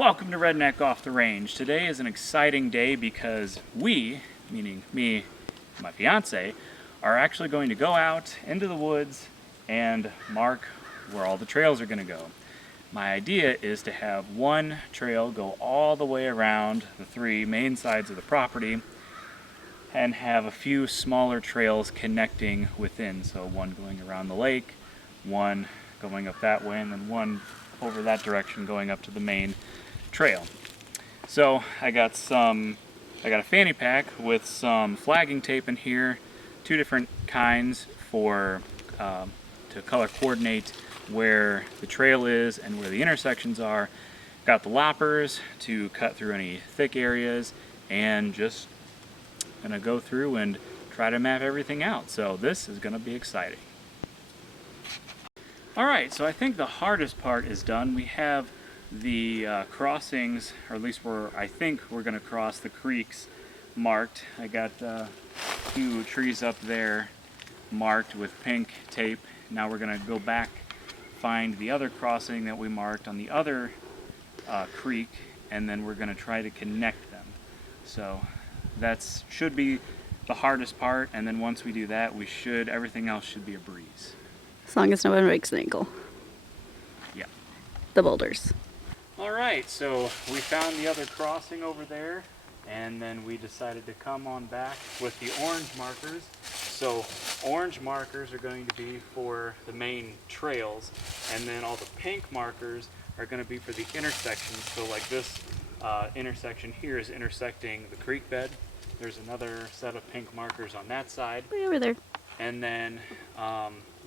Welcome to Redneck Off the Range. Today is an exciting day because we, meaning me and my fiance, are actually going to go out into the woods and mark where all the trails are going to go. My idea is to have one trail go all the way around the three main sides of the property and have a few smaller trails connecting within. So one going around the lake, one going up that way, and then one over that direction going up to the main trail. So I got a fanny pack with some flagging tape in here, two different kinds for to color coordinate where the trail is and where the intersections are. Got the loppers to cut through any thick areas, and just gonna go through and try to map everything out. So this is gonna be exciting. Alright, so I think the hardest part is done. We have the crossings, or at least I think we're going to cross the creeks marked. I got a few trees up there marked with pink tape. Now we're going to go back, find the other crossing that we marked on the other creek, and then we're going to try to connect them. So that should be the hardest part, and then once we do that, everything else should be a breeze. As long as no one breaks an ankle. Yeah. The boulders. Alright, so we found the other crossing over there, and then we decided to come on back with the orange markers. So orange markers are going to be for the main trails, and then all the pink markers are going to be for the intersections. So like this intersection here is intersecting the creek bed. There's another set of pink markers on that side. Way over there. And then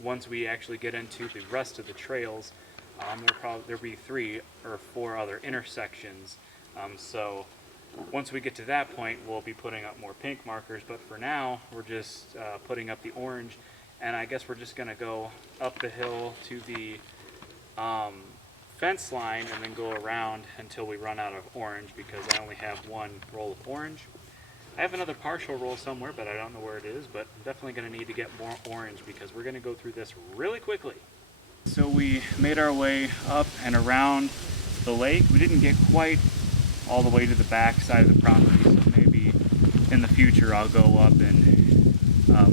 once we actually get into the rest of the trails, there'll be 3 or 4 other intersections. So once we get to that point, we'll be putting up more pink markers. But for now, we're just putting up the orange. And I guess we're just going to go up the hill to the fence line and then go around until we run out of orange, because I only have one roll of orange. I have another partial roll somewhere, but I don't know where it is. But I'm definitely going to need to get more orange because we're going to go through this really quickly. So we made our way up and around the lake. We didn't get quite all the way to the back side of the property, so maybe in the future I'll go up and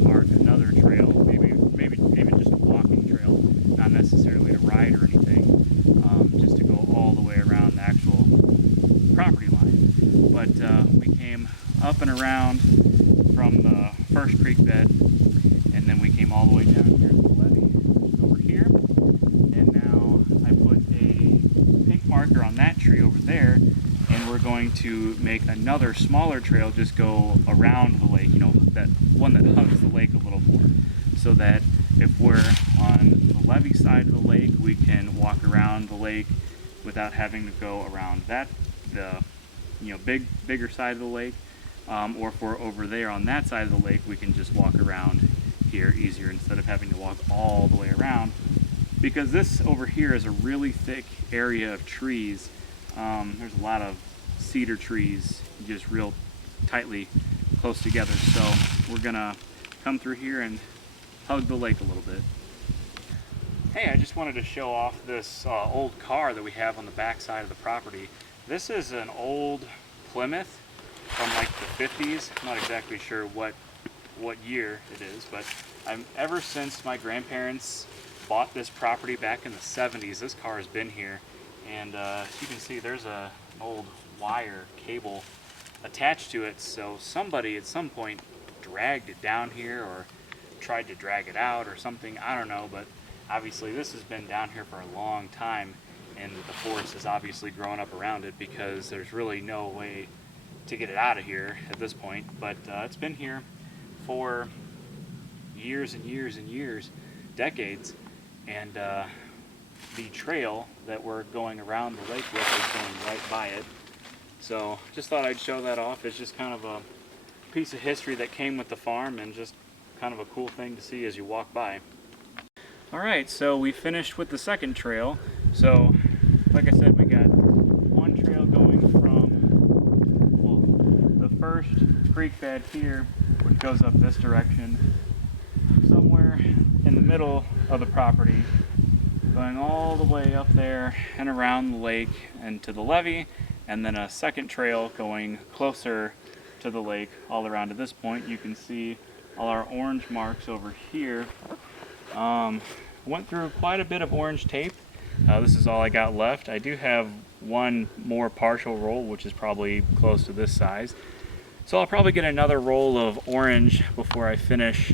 mark another trail, maybe even just a walking trail, not necessarily to ride or anything, just to go all the way around the actual property line. But we came up and around from the first creek bed, and then we came all the way down here to the levee over here. And now I put a pink marker on that tree over there, and we're going to make another smaller trail just go around the lake, that one that hugs the lake a little more, so that if we're on the levee side of the lake, we can walk around the lake without having to go around the bigger side of the lake, or if we're over there on that side of the lake, we can just walk around here easier instead of having to walk all the way around. Because this over here is a really thick area of trees. There's a lot of cedar trees just real tightly close together. So we're gonna come through here and hug the lake a little bit. Hey, I just wanted to show off this old car that we have on the back side of the property. This is an old Plymouth from like the 50s. I'm not exactly sure what year it is, but ever since my grandparents bought this property back in the 70s, this car has been here. And as you can see, there's an old wire cable attached to it, so somebody at some point dragged it down here or tried to drag it out or something, I don't know, but obviously this has been down here for a long time, and the forest has obviously grown up around it because there's really no way to get it out of here at this point. But it's been here for years and years and years, decades, and the trail that we're going around the lake with is going right by it. So just thought I'd show that off. It's just kind of a piece of history that came with the farm, and just kind of a cool thing to see as you walk by. Alright, so we finished with the second trail. So like I said, we got one trail going from the first creek bed here, which goes up this direction, somewhere in the middle of the property, going all the way up there and around the lake and to the levee, and then a second trail going closer to the lake all around to this point. You can see all our orange marks over here. Went through quite a bit of orange tape. This is all I got left. I do have one more partial roll, which is probably close to this size. So I'll probably get another roll of orange before I finish,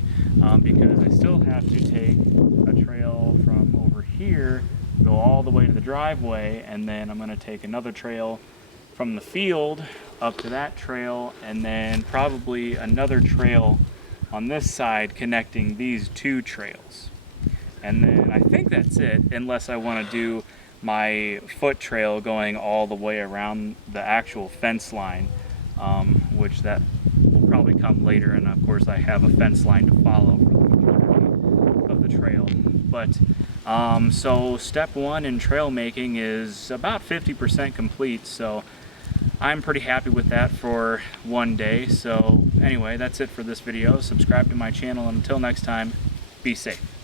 because I still have to take a trail from over here, go all the way to the driveway, and then I'm going to take another trail from the field up to that trail, and then probably another trail on this side connecting these two trails. And then I think that's it, unless I want to do my foot trail going all the way around the actual fence line, which that will probably come later, and of course I have a fence line to follow for the majority of the trail. But so step one in trail making is about 50% complete, so I'm pretty happy with that for one day. So anyway, that's it for this video. Subscribe to my channel, and until next time, be safe.